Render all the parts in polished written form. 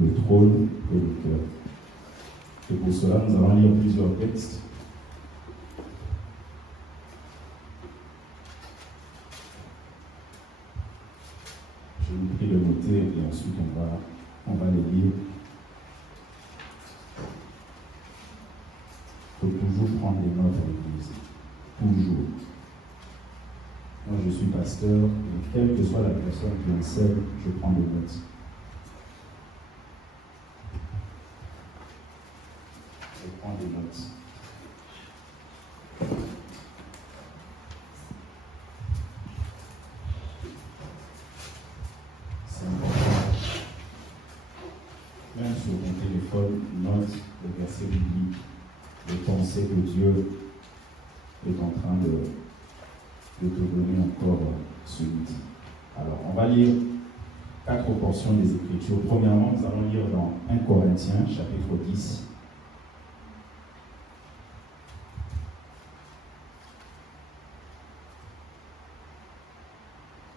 le trône et le cœur. Et pour cela, nous allons lire plusieurs textes. Je vous prie de noter et ensuite on va les lire. Il faut toujours prendre des notes à l'église. Toujours. Moi, je suis pasteur et quelle que soit la personne qui enseigne, je prends des notes. Je prends des notes. C'est important. Même sur mon téléphone, note le verset biblique, les pensées que Dieu est en train de te donner encore ce midi. Alors, on va lire 4 portions des Écritures. Premièrement, nous allons lire dans 1 Corinthiens, chapitre 10.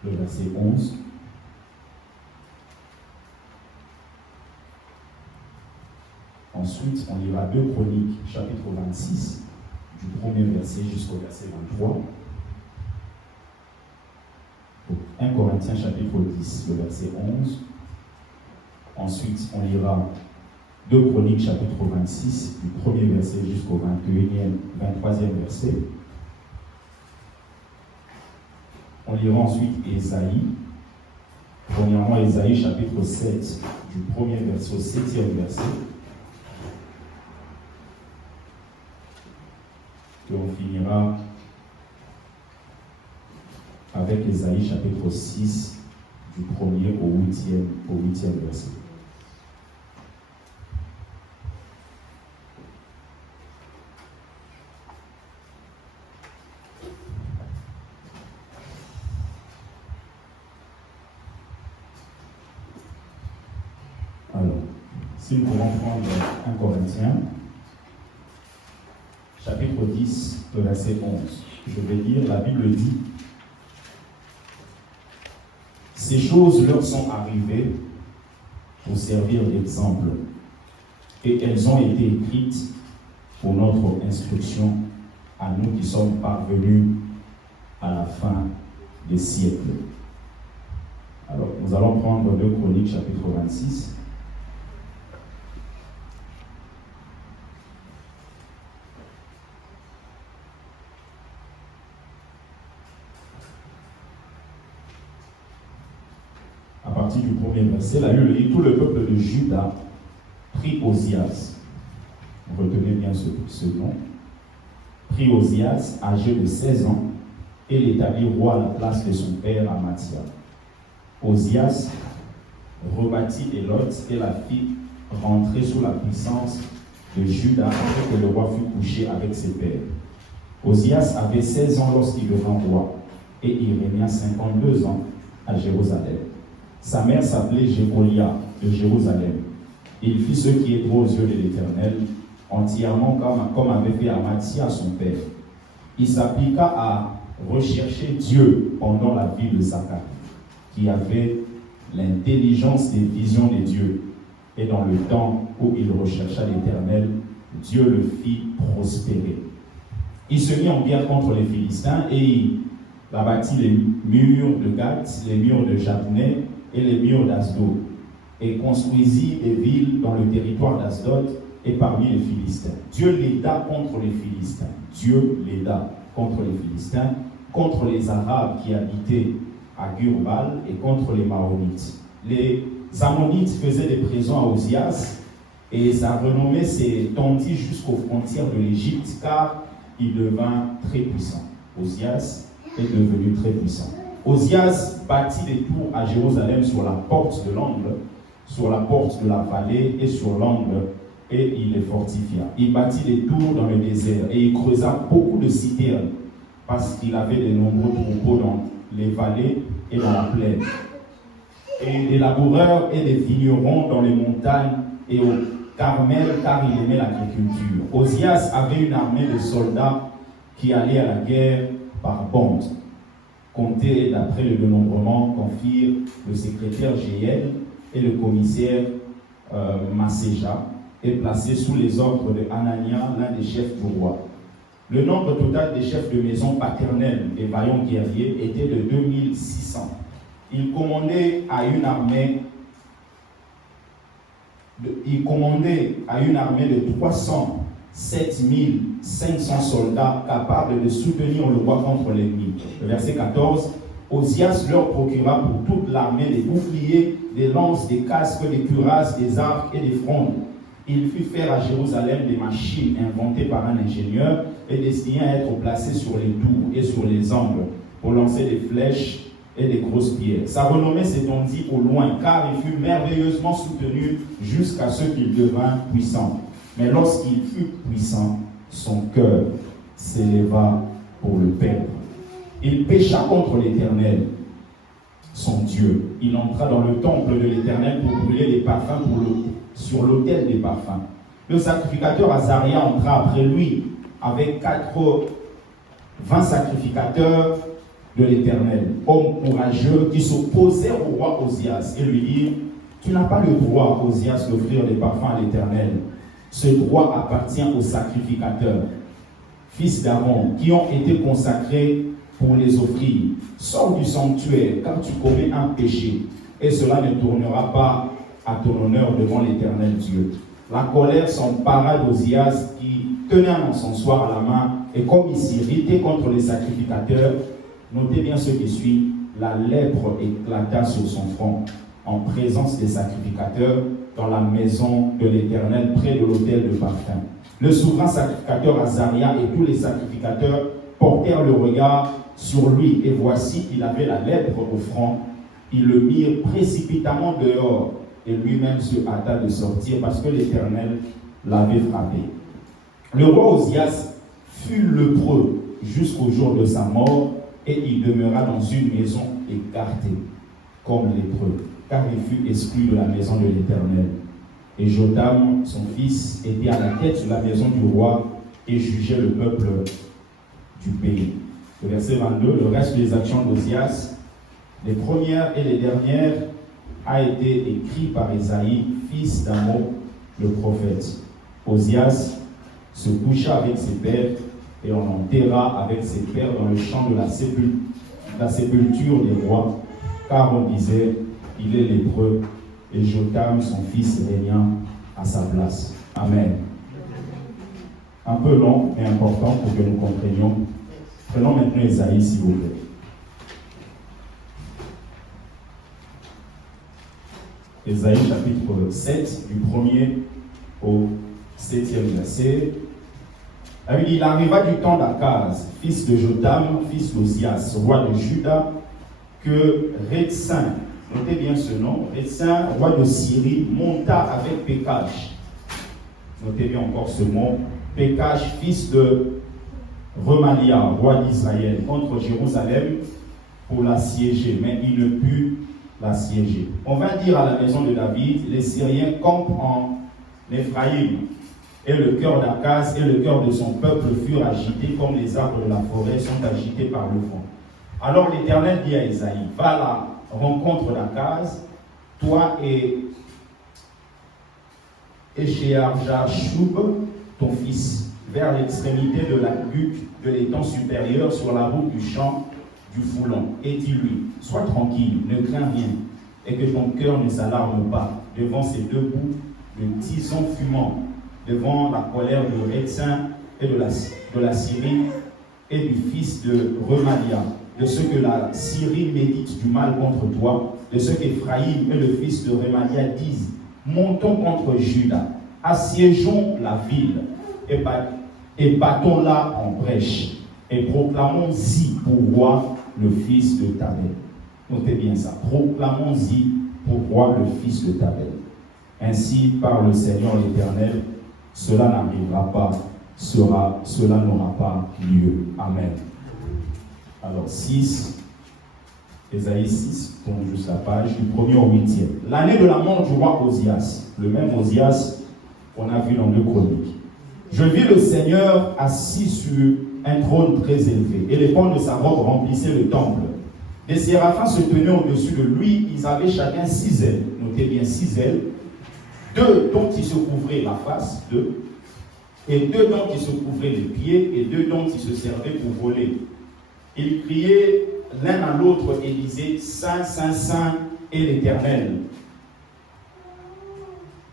Le verset 11. Ensuite, on lira 2 Chroniques, chapitre 26, du premier verset jusqu'au verset 23. Donc, 1 Corinthiens, chapitre 10, le verset 11. Ensuite, on lira 2 Chroniques, chapitre 26, du premier verset jusqu'au 23e verset. On lira ensuite Ésaïe. Premièrement, Ésaïe, chapitre 7, du premier verset au 7e verset. Et on finira avec Ésaïe chapitre 6, du 1er au 8e verset. Alors, si nous pouvons prendre 1 Corinthiens, chapitre 10, le verset 11. Je vais lire, la Bible dit: ces choses leur sont arrivées pour servir d'exemple, et elles ont été écrites pour notre instruction, à nous qui sommes parvenus à la fin des siècles. Alors, nous allons prendre 2 Chroniques, chapitre 26. À partir du premier verset, la Bible dit: tout le peuple de Juda prit Osias. Retenez bien ce nom. Prit Osias, âgé de 16 ans, et l'établit roi à la place de son père Amathia. Osias rebâtit Élot et la fit rentrer sous la puissance de Juda après que le roi fut couché avec ses pères. Osias avait 16 ans lorsqu'il devint roi, et il régna 52 ans à Jérusalem. Sa mère s'appelait Jécolia de Jérusalem. Il fit ce qui est droit aux yeux de l'Éternel, entièrement comme avait fait Amathia son père. Il s'appliqua à rechercher Dieu pendant la vie de Zacharie, qui avait l'intelligence des visions de Dieu. Et dans le temps où il rechercha l'Éternel, Dieu le fit prospérer. Il se mit en guerre contre les Philistins et il abattit les murs de Gath, les murs de Jabneh et les murs d'Asdod, et construisit des villes dans le territoire d'Asdod et parmi les Philistins. Dieu l'aida contre les Philistins. Dieu l'aida contre les Philistins, contre les Arabes qui habitaient à Gurbal et contre les Maonites. Les Ammonites faisaient des présents à Osias et sa renommée s'étendit jusqu'aux frontières de l'Égypte car il devint très puissant. Osias est devenu très puissant. Osias bâtit des tours à Jérusalem sur la porte de l'angle, sur la porte de la vallée et sur l'angle, et il les fortifia. Il bâtit des tours dans le désert et il creusa beaucoup de citernes parce qu'il avait de nombreux troupeaux dans les vallées et dans la plaine. Et des laboureurs et des vignerons dans les montagnes et au Carmel car il aimait l'agriculture. Osias avait une armée de soldats qui allaient à la guerre par bande. Compté d'après le dénombrement qu'en firent le secrétaire Jéel et le commissaire Masséja, est placé sous les ordres de Hanania, l'un des chefs du roi. Le nombre total des chefs de maison paternels des vaillants guerriers était de 2600. Il commandait à une armée de 307 500 soldats capables de soutenir le roi contre l'ennemi. Le verset 14, Ozias leur procura pour toute l'armée des boucliers, des lances, des casques, des cuirasses, des arcs et des frondes. Il fit faire à Jérusalem des machines inventées par un ingénieur et destinées à être placées sur les tours et sur les angles pour lancer des flèches et des grosses pierres. Sa renommée s'étendit au loin, car il fut merveilleusement soutenu jusqu'à ce qu'il devint puissant. Mais lorsqu'il fut puissant, son cœur s'éleva pour le perdre. Il pécha contre l'Éternel, son Dieu. Il entra dans le temple de l'Éternel pour brûler les parfums sur l'autel des parfums. Le sacrificateur Azaria entra après lui avec 20 sacrificateurs de l'Éternel, hommes courageux qui s'opposaient au roi Ozias et lui dirent: tu n'as pas le droit, Ozias, d'offrir des parfums à l'Éternel. Ce droit appartient aux sacrificateurs, fils d'Aaron, qui ont été consacrés pour les offrir. Sors du sanctuaire, car tu commets un péché, et cela ne tournera pas à ton honneur devant l'Éternel Dieu. La colère s'empara d'Ozias, qui tenait un encensoir à la main, et comme il s'irritait contre les sacrificateurs, notez bien ce qui suit, la lèpre éclata sur son front, en présence des sacrificateurs, dans la maison de l'Éternel, près de l'autel de parfum. Le souverain sacrificateur Azaria et tous les sacrificateurs portèrent le regard sur lui, et voici qu'il avait la lèpre au front. Ils le mirent précipitamment dehors, et lui-même se hâta de sortir parce que l'Éternel l'avait frappé. Le roi Ozias fut lépreux jusqu'au jour de sa mort, et il demeura dans une maison écartée, comme lépreux, car il fut exclu de la maison de l'Éternel. Et Jotham, son fils, était à la tête de la maison du roi et jugeait le peuple du pays. Le verset 22, le reste des actions d'Ozias, les premières et les dernières, a été écrit par Ésaïe, fils d'Amos, le prophète. Ozias se coucha avec ses pères et on enterra avec ses pères dans le champ de la sépulture des rois, car on disait, il est lépreux, et Jotham, son fils, régna à sa place. Amen. Un peu long, mais important pour que nous comprenions. Prenons maintenant Ésaïe, s'il vous plaît. Ésaïe chapitre 7, du 1er au 7e verset. Il arriva du temps d'Akaz, fils de Jotham, fils d'Ozias, roi de Juda, que Rétsin, notez bien ce nom, Rétsin, roi de Syrie, monta avec Pékach. Notez bien encore ce mot, Pékach, fils de Remalia, roi d'Israël, contre Jérusalem pour l'assiéger, mais il ne put l'assiéger. On va dire à la maison de David, les Syriens campent en Éphraïm, et le cœur d'Akaz et le cœur de son peuple furent agités comme les arbres de la forêt sont agités par le vent. Alors l'Éternel dit à Ésaïe, va à la rencontre d'Akaz, toi et Shear-Jashub, ton fils, vers l'extrémité de la butte de l'étang supérieur sur la route du champ du Foulon, et dis-lui, sois tranquille, ne crains rien, et que ton cœur ne s'alarme pas devant ces deux bouts de tison fumant, devant la colère de Rétsin et de la Syrie et du fils de Remalia, de ce que la Syrie médite du mal contre toi, de ce qu'Éphraïm et le fils de Remalia disent, montons contre Juda, assiégeons la ville et battons-la en brèche, et proclamons-y pour roi le fils de Tabel. Notez bien ça, proclamons-y pour roi le fils de Tabel. Ainsi parle le Seigneur l'Éternel, cela n'arrivera pas, cela n'aura pas lieu. Amen. Alors 6, Ésaïe 6, tourne juste la page, du 1er au 8e. L'année de la mort du roi Ozias, le même Ozias qu'on a vu dans 2 Chroniques. Je vis le Seigneur assis sur un trône très élevé, et les pans de sa robe remplissaient le temple. Des séraphins se tenaient au-dessus de lui, ils avaient chacun 6 ailes, notez bien 6 ailes, 2 dont il se couvrait la face, 2, et 2 dont il se couvrait les pieds, et 2 dont il se servait pour voler. Ils criaient l'un à l'autre et disaient, Saint, Saint, Saint est l'Éternel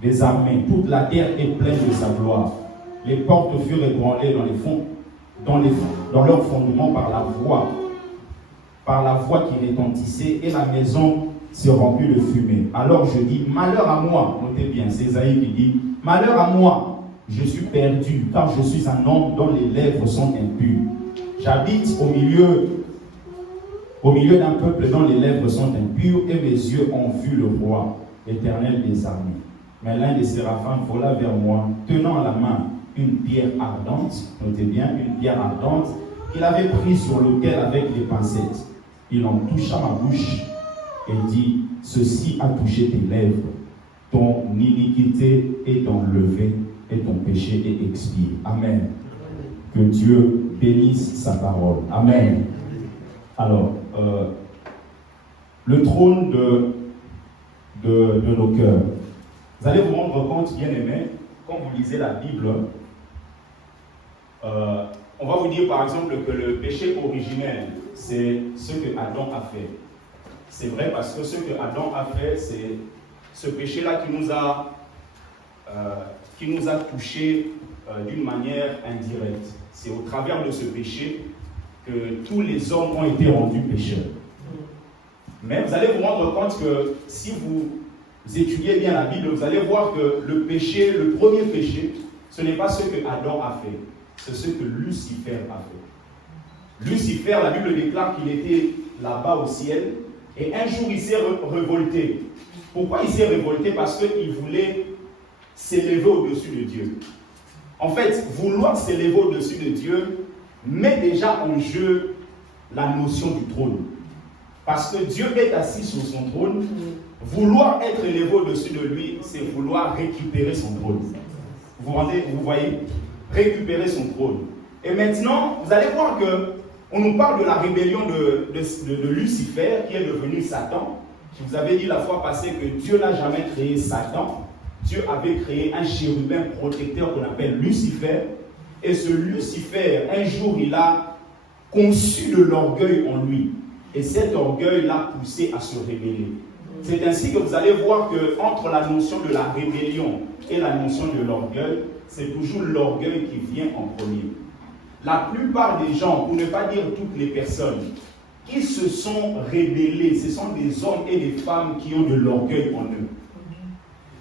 des armées, toute la terre est pleine de sa gloire. Les portes furent ébranlées dans leur fondement par la voix qui retentissait, et la maison se remplit de fumée. Alors je dis, malheur à moi, notez bien, c'est Isaïe qui dit, malheur à moi, je suis perdu, car je suis un homme dont les lèvres sont impures. J'habite au milieu d'un peuple dont les lèvres sont impures, et mes yeux ont vu le roi, l'Éternel des armées. Mais l'un des séraphins vola vers moi, tenant à la main une pierre ardente, notez bien, une pierre ardente, qu'il avait prise sur l'autel avec des pincettes. Il en toucha ma bouche et dit, ceci a touché tes lèvres, ton iniquité est enlevée et ton péché est expié. Amen. Que Dieu bénisse sa parole. Amen. Alors, le trône de nos cœurs. Vous allez vous rendre compte, bien aimés, quand vous lisez la Bible, on va vous dire par exemple que le péché originel, c'est ce que Adam a fait. C'est vrai parce que ce que Adam a fait, c'est ce péché-là qui nous a touchés d'une manière indirecte. C'est au travers de ce péché que tous les hommes ont été rendus pécheurs. Mais vous allez vous rendre compte que si vous étudiez bien la Bible, vous allez voir que le péché, le premier péché, ce n'est pas ce que Adam a fait, c'est ce que Lucifer a fait. Lucifer, la Bible déclare qu'il était là-bas au ciel, et un jour il s'est révolté. Pourquoi il s'est révolté? Parce qu'il voulait s'élever au-dessus de Dieu. En fait, vouloir s'élever au-dessus de Dieu met déjà en jeu la notion du trône. Parce que Dieu est assis sur son trône, vouloir être élevé au-dessus de lui, c'est vouloir récupérer son trône. Vous voyez? Récupérer son trône. Et maintenant, vous allez voir que on nous parle de la rébellion de Lucifer, qui est devenu Satan. Je vous avais dit la fois passée que Dieu n'a jamais créé Satan. Dieu avait créé un chérubin protecteur qu'on appelle Lucifer. Et ce Lucifer, un jour, il a conçu de l'orgueil en lui. Et cet orgueil l'a poussé à se rébeller. C'est ainsi que vous allez voir qu'entre la notion de la rébellion et la notion de l'orgueil, c'est toujours l'orgueil qui vient en premier. La plupart des gens, pour ne pas dire toutes les personnes, qui se sont rébellés, ce sont des hommes et des femmes qui ont de l'orgueil en eux.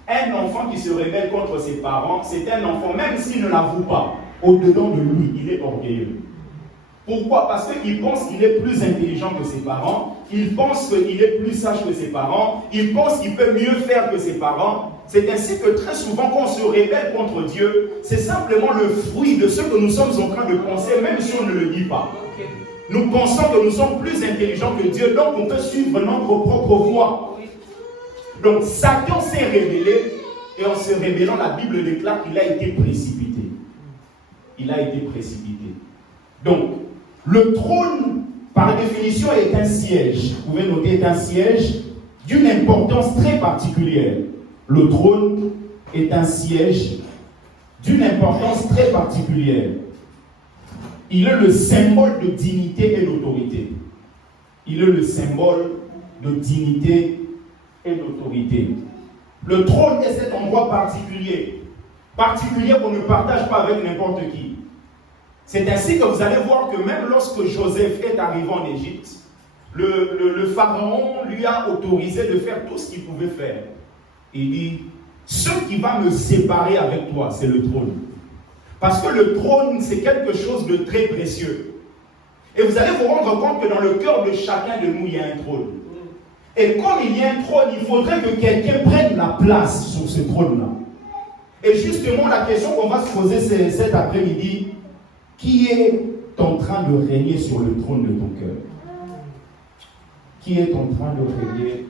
Un enfant qui se rébelle contre ses parents, c'est un enfant, même s'il ne l'avoue pas, au-dedans de lui, il est orgueilleux. Pourquoi? Parce qu'il pense qu'il est plus intelligent que ses parents, il pense qu'il est plus sage que ses parents, il pense qu'il peut mieux faire que ses parents. C'est ainsi que très souvent, quand on se rébelle contre Dieu, c'est simplement le fruit de ce que nous sommes en train de penser, même si on ne le dit pas. Nous pensons que nous sommes plus intelligents que Dieu, donc on peut suivre notre propre voie. Donc Satan s'est rébellé, et en se rébellant, la Bible déclare qu'il a été précipité. Il a été précipité. Donc, le trône, par définition, est un siège. Vous pouvez noter, est un siège d'une importance très particulière. Le trône est un siège d'une importance très particulière. Il est le symbole de dignité et d'autorité. Il est le symbole de dignité et d'autorité. Le trône est cet endroit particulier qu'on ne partage pas avec n'importe qui. C'est ainsi que vous allez voir que même lorsque Joseph est arrivé en Égypte, le pharaon lui a autorisé de faire tout ce qu'il pouvait faire. Il dit, ce qui va me séparer avec toi, c'est le trône. Parce que le trône, c'est quelque chose de très précieux. Et vous allez vous rendre compte que dans le cœur de chacun de nous, il y a un trône. Et comme il y a un trône, il faudrait que quelqu'un prenne la place sur ce trône-là. Et justement, la question qu'on va se poser cet après-midi, qui est en train de régner sur le trône de ton cœur? Qui est en train de régner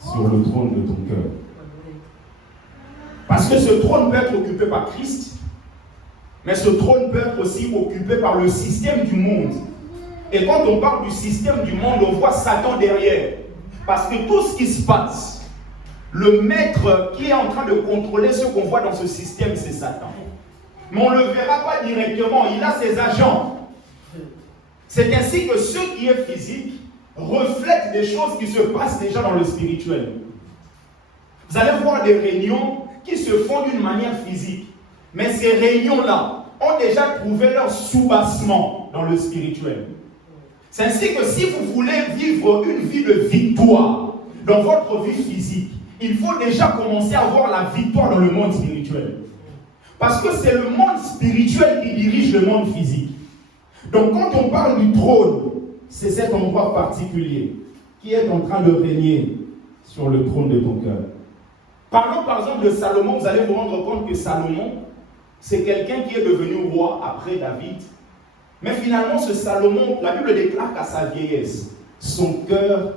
sur le trône de ton cœur? Parce que ce trône peut être occupé par Christ, mais ce trône peut être aussi occupé par le système du monde. Et quand on parle du système du monde, on voit Satan derrière. Parce que tout ce qui se passe, Le maître qui est en train de contrôler ce qu'on voit dans ce système, c'est Satan. Mais on ne le verra pas directement, il a ses agents. C'est ainsi que ce qui est physique reflète des choses qui se passent déjà dans le spirituel. Vous allez voir des réunions qui se font d'une manière physique. Mais ces réunions-là ont déjà trouvé leur soubassement dans le spirituel. C'est ainsi que si vous voulez vivre une vie de victoire dans votre vie physique, il faut déjà commencer à avoir la victoire dans le monde spirituel. Parce que c'est le monde spirituel qui dirige le monde physique. Donc quand on parle du trône, c'est cet endroit particulier qui est en train de régner sur le trône de ton cœur. Parlons par exemple de Salomon. Vous allez vous rendre compte que Salomon, c'est quelqu'un qui est devenu roi après David. Mais finalement, ce Salomon, la Bible déclare qu'à sa vieillesse, son cœur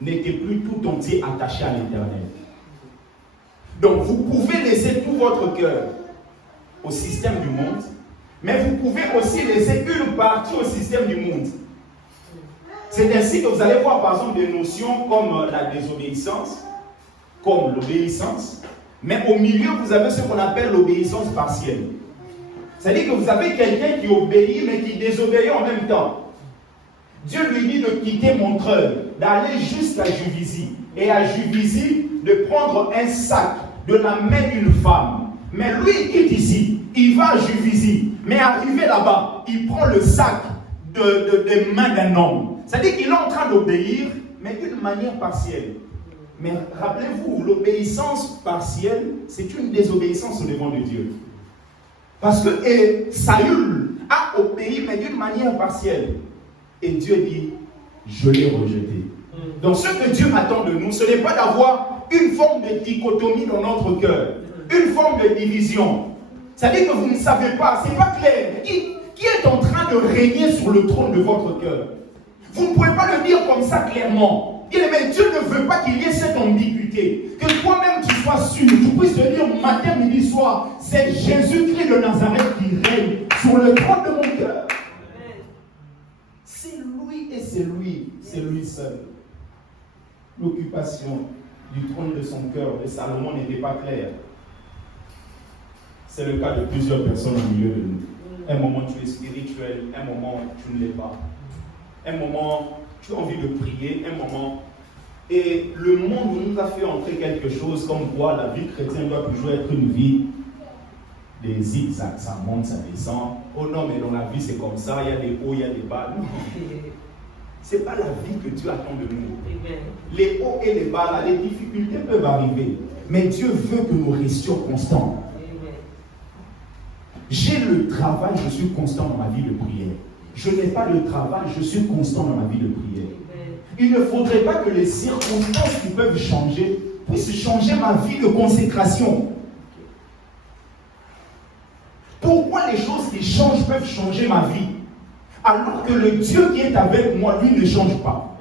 n'était plus tout entier attaché à l'Éternel. Donc vous pouvez laisser tout votre cœur au système du monde, mais vous pouvez aussi laisser une partie au système du monde. C'est ainsi que vous allez voir par exemple des notions comme la désobéissance, comme l'obéissance, mais au milieu vous avez ce qu'on appelle l'obéissance partielle. C'est-à-dire que vous avez quelqu'un qui obéit mais qui désobéit en même temps. Dieu lui dit de quitter Montreuil, d'aller jusqu'à Juvisy, et à Juvisy de prendre un sac de la main d'une femme. Mais lui, il quitte ici, il va à Juvisy, mais arrivé là-bas, il prend le sac des mains d'un homme. C'est-à-dire qu'il est en train d'obéir, mais d'une manière partielle. Mais rappelez-vous, l'obéissance partielle, c'est une désobéissance au devant de Dieu. Parce que Saül a obéi, mais d'une manière partielle. Et Dieu dit, je l'ai rejeté. Donc ce que Dieu attend de nous, ce n'est pas d'avoir une forme de dichotomie dans notre cœur, une forme de division. C'est-à-dire que vous ne savez pas, ce n'est pas clair. Qui est en train de régner sur le trône de votre cœur? Vous ne pouvez pas le dire comme ça clairement. Mais Dieu ne veut pas qu'il y ait cette ambiguïté. Que toi-même tu sois sûr, tu puisses te dire matin, midi, soir, c'est Jésus-Christ de Nazareth qui règne sur le trône de mon cœur. C'est lui et c'est lui seul. L'occupation du trône de son cœur de Salomon n'était pas claire. C'est le cas de plusieurs personnes au milieu de nous. Un moment tu es spirituel, un moment tu ne l'es pas. Un moment tu as envie de prier, un moment. Et le monde nous a fait entrer quelque chose comme quoi la vie chrétienne doit toujours être une vie des zigzags, ça monte, ça descend. Oh non, mais dans la vie c'est comme ça, il y a des hauts, il y a des bas. Non. Ce n'est pas la vie que Dieu attend de nous. Les hauts et les bas, là, les difficultés peuvent arriver. Mais Dieu veut que nous restions constants. J'ai le travail, je suis constant dans ma vie de prière. Je n'ai pas le travail, je suis constant dans ma vie de prière. Il ne faudrait pas que les circonstances qui peuvent changer puissent changer ma vie de consécration. Pourquoi les choses qui changent peuvent changer ma vie? Alors que le Dieu qui est avec moi, lui, ne change pas.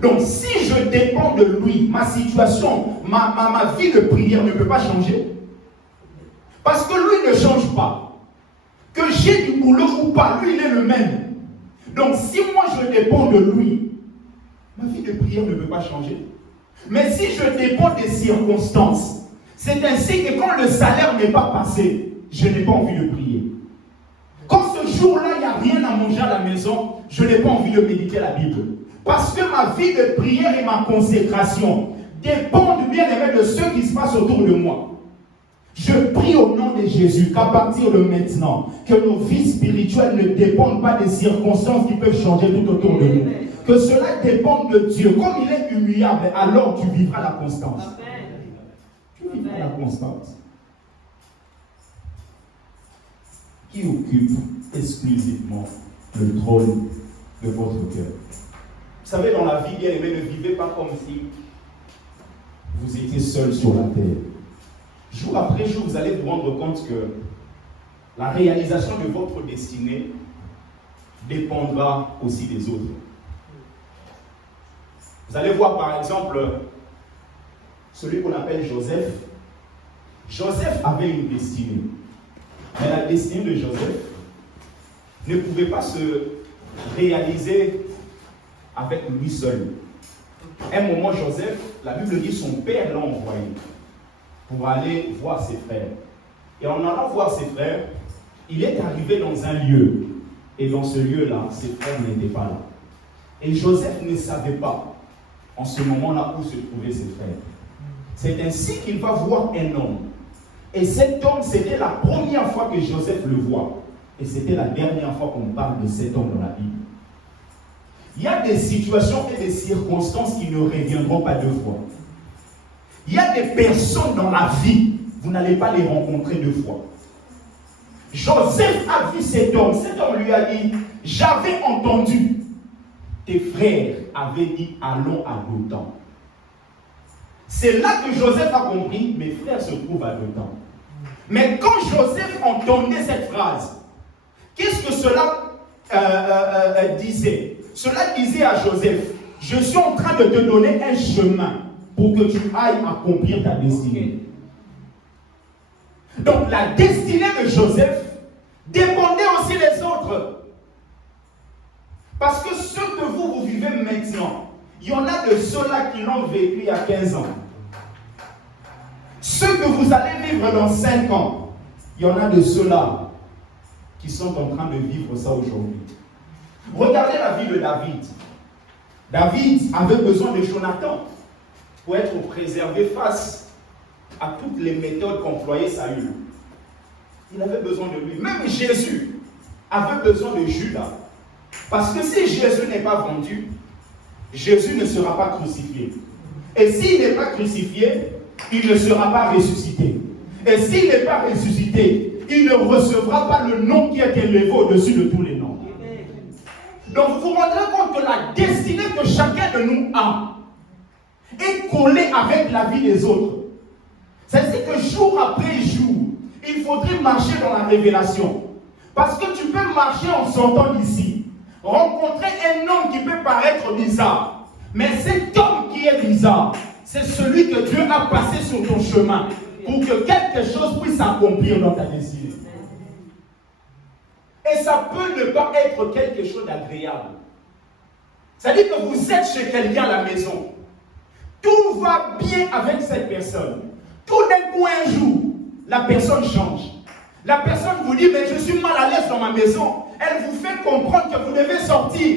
Donc si je dépends de lui, ma situation, ma vie de prière ne peut pas changer. Parce que lui ne change pas. Que j'ai du boulot ou pas, lui il est le même. Donc si moi je dépends de lui, ma vie de prière ne peut pas changer. Mais si je dépends des circonstances, c'est ainsi que quand le salaire n'est pas passé, je n'ai pas envie de prier. Quand ce jour-là, il n'y a rien à manger à la maison, je n'ai pas envie de méditer la Bible. Parce que ma vie de prière et ma consécration dépendent bien aimé de ce qui se passe autour de moi. Je prie au nom de Jésus qu'à partir de maintenant, que nos vies spirituelles ne dépendent pas des circonstances qui peuvent changer tout autour de nous. Que cela dépende de Dieu. Comme il est humiliable, alors tu vivras la constance. Tu vivras la constance. Qui occupe exclusivement le trône de votre cœur? Vous savez, dans la vie, bien aimé, ne vivez pas comme si vous étiez seul sur la terre. Jour après jour, vous allez vous rendre compte que la réalisation de votre destinée dépendra aussi des autres. Vous allez voir par exemple celui qu'on appelle Joseph. Joseph avait une destinée. Mais la destinée de Joseph ne pouvait pas se réaliser avec lui seul. À un moment, Joseph, la Bible dit son père l'a envoyé pour aller voir ses frères. Et en allant voir ses frères, il est arrivé dans un lieu. Et dans ce lieu-là, ses frères n'étaient pas là. Et Joseph ne savait pas, en ce moment-là, où se trouvaient ses frères. C'est ainsi qu'il va voir un homme. Et cet homme, c'était la première fois que Joseph le voit. Et c'était la dernière fois qu'on parle de cet homme dans la Bible. Il y a des situations et des circonstances qui ne reviendront pas deux fois. Il y a des personnes dans la vie, vous n'allez pas les rencontrer deux fois. Joseph a vu cet homme lui a dit, j'avais entendu, tes frères avaient dit, allons à Dothan. C'est là que Joseph a compris, mes frères se trouvent à Dothan. Mais quand Joseph entendait cette phrase, qu'est-ce que cela disait? Cela disait à Joseph, je suis en train de te donner un chemin pour que tu ailles accomplir ta destinée. Donc la destinée de Joseph dépendait aussi des autres. Parce que ce que vous vivez maintenant, il y en a de ceux-là qui l'ont vécu il y a 15 ans. Ce que vous allez vivre dans 5 ans, il y en a de ceux-là qui sont en train de vivre ça aujourd'hui. Regardez la vie de David. David avait besoin de Jonathan pour être préservé face à toutes les méthodes qu'employait Saül. Il avait besoin de lui. Même Jésus avait besoin de Judas. Parce que si Jésus n'est pas vendu, Jésus ne sera pas crucifié. Et s'il n'est pas crucifié, il ne sera pas ressuscité. Et s'il n'est pas ressuscité, il ne recevra pas le nom qui est élevé au-dessus de tous les noms. Donc vous vous rendrez compte que la destinée que chacun de nous a est collée avec la vie des autres. C'est-à-dire que jour après jour, il faudrait marcher dans la révélation. Parce que tu peux marcher en sortant d'ici, rencontrer un homme qui peut paraître bizarre. Mais cet homme qui est bizarre, c'est celui que Dieu a passé sur ton chemin pour que quelque chose puisse s'accomplir dans ta destinée. Et ça peut ne pas être quelque chose d'agréable. C'est-à-dire que vous êtes chez quelqu'un à la maison. Tout va bien avec cette personne. Tout d'un coup, un jour, la personne change. La personne vous dit, mais je suis mal à l'aise dans ma maison. Elle vous fait comprendre que vous devez sortir.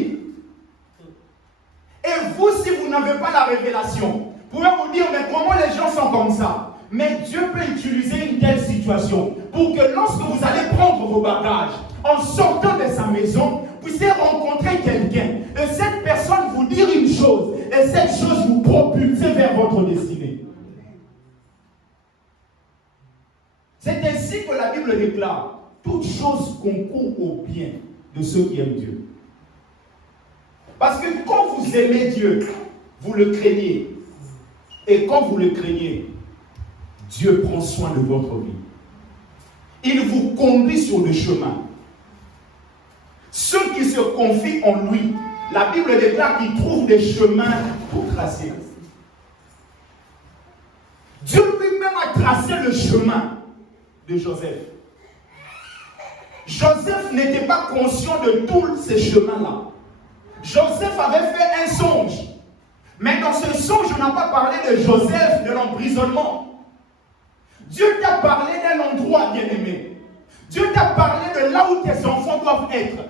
Et vous, si vous n'avez pas la révélation, vous pouvez vous dire, mais comment les gens sont comme ça? Mais Dieu peut utiliser une telle situation pour que lorsque vous allez prendre vos bagages, en sortant de sa maison, vous puissiez rencontrer quelqu'un. Et cette personne vous dire une chose, et cette chose vous propulse vers votre destinée. C'est ainsi que la Bible déclare, toute chose concourt au bien de ceux qui aiment Dieu. Parce que quand vous aimez Dieu, vous le craignez. Et quand vous le craignez, Dieu prend soin de votre vie. Il vous conduit sur le chemin. Ceux qui se confient en lui, la Bible déclare qu'ils trouvent des chemins pour tracer. Dieu lui-même a tracé le chemin de Joseph. Joseph n'était pas conscient de tous ces chemins-là. Joseph avait fait un songe. Mais dans ce songe, on n'a pas parlé de Joseph, de l'emprisonnement. Dieu t'a parlé d'un endroit bien-aimé. Dieu t'a parlé de là où tes enfants doivent être.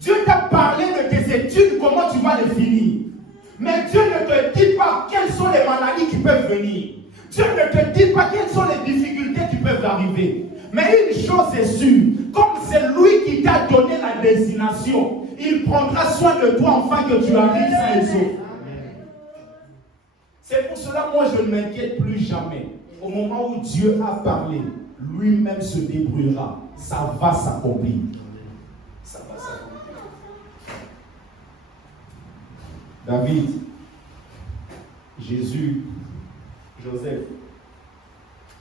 Dieu t'a parlé de tes études, comment tu vas les finir. Mais Dieu ne te dit pas quelles sont les maladies qui peuvent venir. Dieu ne te dit pas quelles sont les difficultés qui peuvent arriver. Mais une chose est sûre, comme c'est lui qui t'a donné la destination, il prendra soin de toi afin que tu arrives sain et sauf. C'est pour cela, moi, je ne m'inquiète plus jamais. Au moment où Dieu a parlé, lui-même se débrouillera. Ça va s'accomplir. Ça va s'accomplir. David, Jésus, Joseph.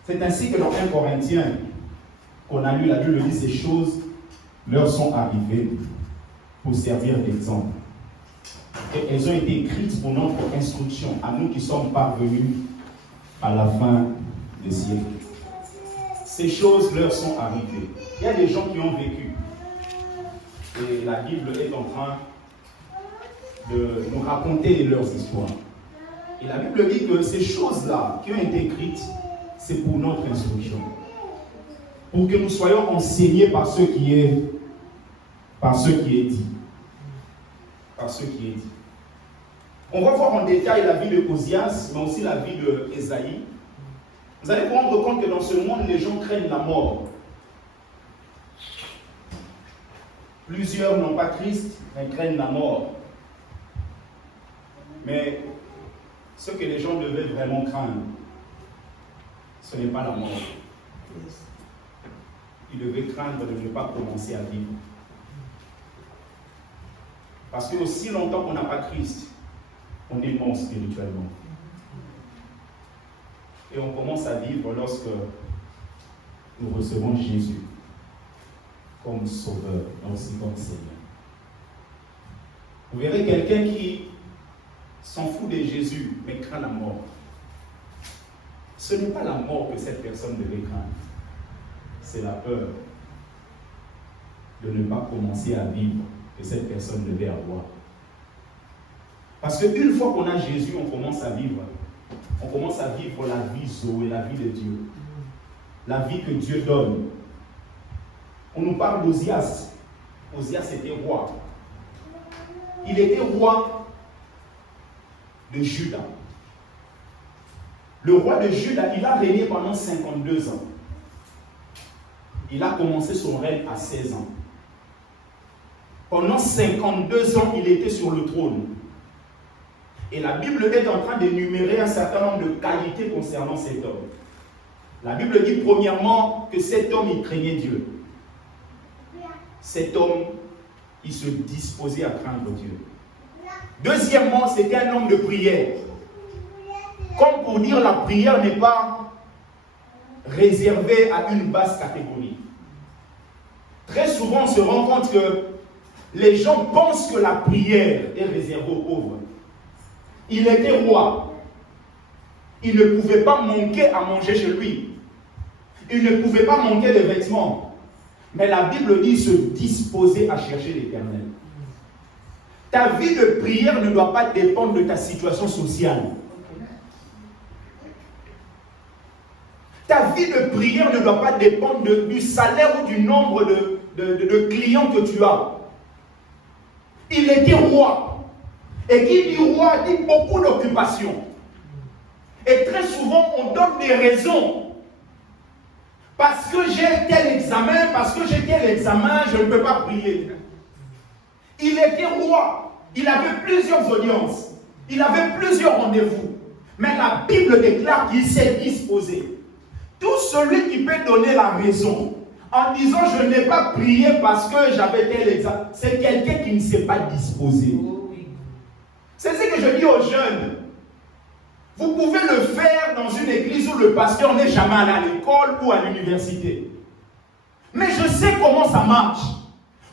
C'est ainsi que dans 1 Corinthiens, qu'on a lu, la Bible dit, ces choses leur sont arrivées pour servir d'exemple. Et elles ont été écrites pour notre instruction, à nous qui sommes parvenus à la fin des siècles. Ces choses leur sont arrivées. Il y a des gens qui ont vécu. Et la Bible est en train de nous raconter leurs histoires. Et la Bible dit que ces choses-là qui ont été écrites, c'est pour notre instruction. Pour que nous soyons enseignés par ce qui est dit. Par ce qui est dit. On va voir en détail la vie de Osias, mais aussi la vie de Ésaïe. Vous allez vous rendre compte que dans ce monde, les gens craignent la mort. Plusieurs n'ont pas Christ, mais craignent la mort. Mais ce que les gens devaient vraiment craindre, ce n'est pas la mort. Ils devaient craindre de ne pas commencer à vivre. Parce que aussi longtemps qu'on n'a pas Christ, on est mort spirituellement. Et on commence à vivre lorsque nous recevons Jésus comme Sauveur, mais aussi comme Seigneur. Vous verrez quelqu'un qui s'en fout de Jésus, mais craint la mort. Ce n'est pas la mort que cette personne devait craindre. C'est la peur de ne pas commencer à vivre que cette personne devait avoir. Parce qu'une fois qu'on a Jésus, on commence à vivre. On commence à vivre la vie Zoé, la vie de Dieu. La vie que Dieu donne. On nous parle d'Osias. Osias était roi. Il était roi de Juda. Le roi de Juda, il a régné pendant 52 ans. Il a commencé son règne à 16 ans. Pendant 52 ans, il était sur le trône. Et la Bible est en train d'énumérer un certain nombre de qualités concernant cet homme. La Bible dit premièrement que cet homme, il craignait Dieu. Cet homme, il se disposait à craindre Dieu. Deuxièmement, c'était un homme de prière. Comme pour dire, la prière n'est pas réservée à une basse catégorie. Très souvent, on se rend compte que les gens pensent que la prière est réservée aux pauvres. Il était roi. Il ne pouvait pas manquer à manger chez lui. Il ne pouvait pas manquer de vêtements. Mais la Bible dit se disposer à chercher l'Éternel. Ta vie de prière ne doit pas dépendre de ta situation sociale. Ta vie de prière ne doit pas dépendre du salaire ou du nombre de clients que tu as. Il était roi. Et qui dit roi dit beaucoup d'occupations. Et très souvent, on donne des raisons. Parce que j'ai tel examen, je ne peux pas prier. Il était roi. Il avait plusieurs audiences. Il avait plusieurs rendez-vous. Mais la Bible déclare qu'il s'est disposé. Tout celui qui peut donner la raison en disant je n'ai pas prié parce que j'avais tel examen, c'est quelqu'un qui ne s'est pas disposé. C'est ce que je dis aux jeunes. Vous pouvez le faire dans une église où le pasteur n'est jamais allé à l'école ou à l'université. Mais je sais comment ça marche.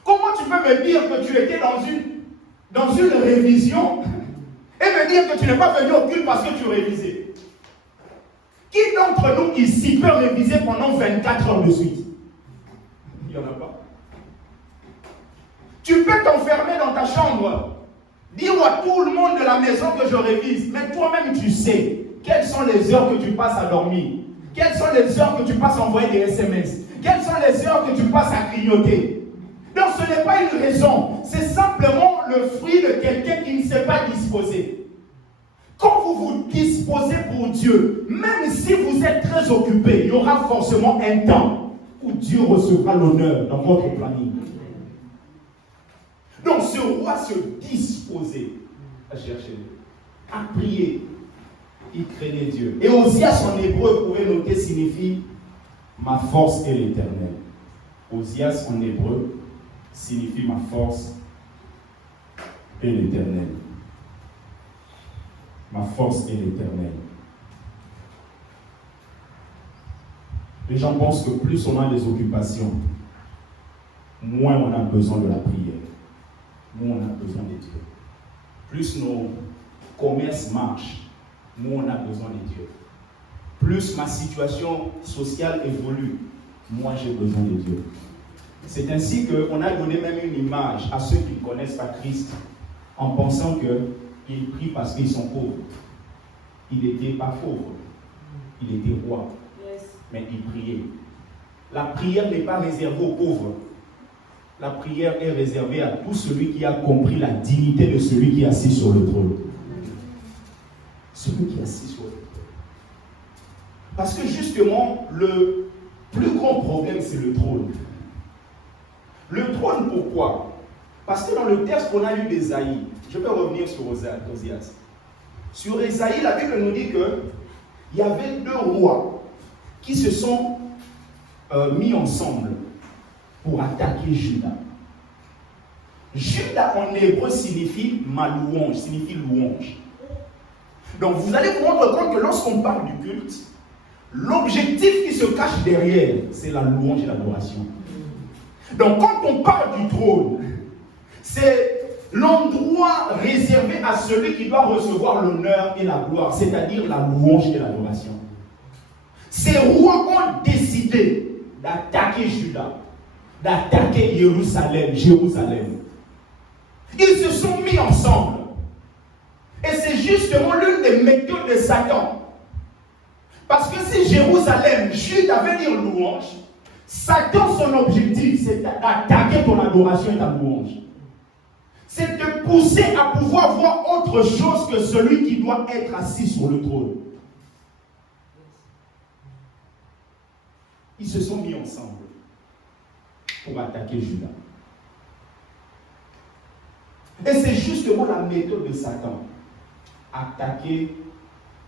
Comment tu peux me dire que tu étais dans une révision et me dire que tu n'es pas venu au culte parce que tu révisais? Qui d'entre nous ici peut réviser pendant 24 heures de suite? Il n'y en a pas. Tu peux t'enfermer dans ta chambre, dire à tout le monde de la maison que je révise, mais toi-même tu sais quelles sont les heures que tu passes à dormir, quelles sont les heures que tu passes à envoyer des SMS, quelles sont les heures que tu passes à clignoter. Donc ce n'est pas une raison, c'est simplement le fruit de quelqu'un qui ne s'est pas disposé. Quand vous vous disposez pour Dieu, même si vous êtes très occupé, il y aura forcément un temps où Dieu recevra l'honneur dans votre planning. Donc ce roi se disposait à chercher, à prier. Il craignait Dieu. Et Osias en hébreu, vous pouvez noter, signifie ma force est l'Éternel. Osias en hébreu signifie ma force est l'Éternel. Ma force est l'Éternel. Les gens pensent que plus on a des occupations, moins on a besoin de la prière. Moins on a besoin de Dieu. Plus nos commerces marchent, moins on a besoin de Dieu. Plus ma situation sociale évolue, moins j'ai besoin de Dieu. C'est ainsi qu'on a donné même une image à ceux qui ne connaissent pas Christ en pensant qu'ils prient parce qu'ils sont pauvres. il n'était pas pauvre, il était roi, mais il priait. La prière n'est pas réservée aux pauvres. La prière est réservée à tout celui qui a compris la dignité de celui qui est assis sur le trône. Celui qui est assis sur le trône. Parce que justement, le plus grand problème, c'est le trône. Le trône, pourquoi? Parce que dans le texte qu'on a lu d'Ésaïe, je vais revenir sur Osias. Sur Ésaïe, la Bible nous dit qu'il y avait deux rois qui se sont mis ensemble pour attaquer Juda. Juda en hébreu signifie ma louange, signifie louange. Donc vous allez vous rendre compte que lorsqu'on parle du culte, l'objectif qui se cache derrière, c'est la louange et l'adoration. Donc quand on parle du trône, c'est l'endroit réservé à celui qui doit recevoir l'honneur et la gloire, c'est-à-dire la louange et l'adoration. Ces rois ont décidé d'attaquer Juda, d'attaquer Jérusalem. Ils se sont mis ensemble. Et c'est justement l'une des méthodes de Satan. Parce que si Jérusalem, Jude avait dire louange, Satan, son objectif, c'est d'attaquer ton adoration et ta louange. C'est de pousser à pouvoir voir autre chose que celui qui doit être assis sur le trône. Ils se sont mis ensemble pour attaquer Juda. Et c'est justement la méthode de Satan. Attaquer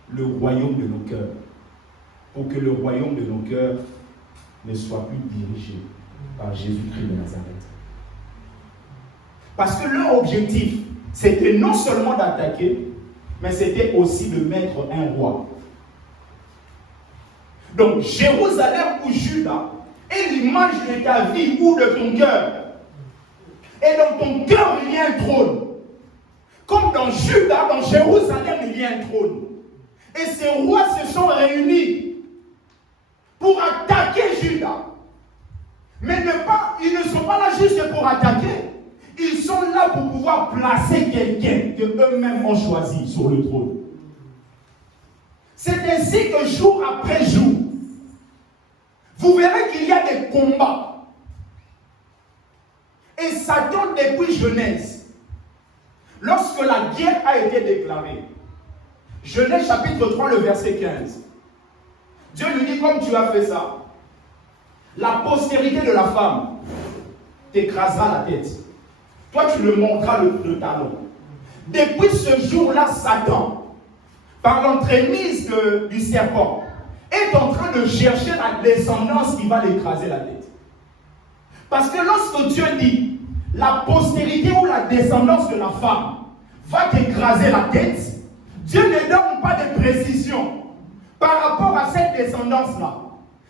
le royaume de nos cœurs. Pour que le royaume de nos cœurs ne soit plus dirigé par Jésus-Christ de Nazareth. Parce que leur objectif, c'était non seulement d'attaquer, mais c'était aussi de mettre un roi. Donc, Jérusalem ou Juda est l'image de ta vie ou de ton cœur. Et dans ton cœur, il y a un trône. Comme dans Juda, dans Jérusalem, il y a un trône. Et ces rois se sont réunis pour attaquer Juda. Mais ils ne sont pas là juste pour attaquer. Ils sont là pour pouvoir placer quelqu'un que eux-mêmes ont choisi sur le trône. C'est ainsi que jour après jour, vous verrez qu'il y a des combats. Et Satan, depuis Genèse, lorsque la guerre a été déclarée, Genèse chapitre 3, le verset 15, Dieu lui dit, comme tu as fait ça, la postérité de la femme t'écrasera la tête. Toi, tu le montreras le talon. Depuis ce jour-là, Satan, par l'entremise du serpent, est en train de chercher la descendance qui va l'écraser la tête. Parce que lorsque Dieu dit, la postérité ou la descendance de la femme va t'écraser la tête, Dieu ne donne pas de précision par rapport à cette descendance-là.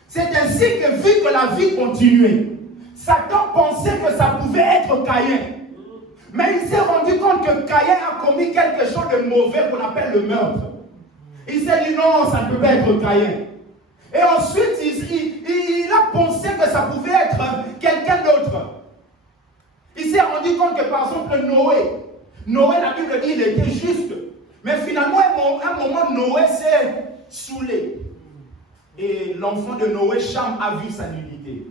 C'est ainsi que, vu que la vie continuait, Satan pensait que ça pouvait être Caïn. Mais il s'est rendu compte que Caïn a commis quelque chose de mauvais qu'on appelle le meurtre. Il s'est dit non, ça ne peut pas être Caïn. Et ensuite, il a pensé que ça pouvait être quelqu'un d'autre. Il s'est rendu compte que par exemple Noé, la Bible dit, il était juste. Mais finalement, à un moment, Noé s'est saoulé. Et l'enfant de Noé, Cham, a vu sa nudité.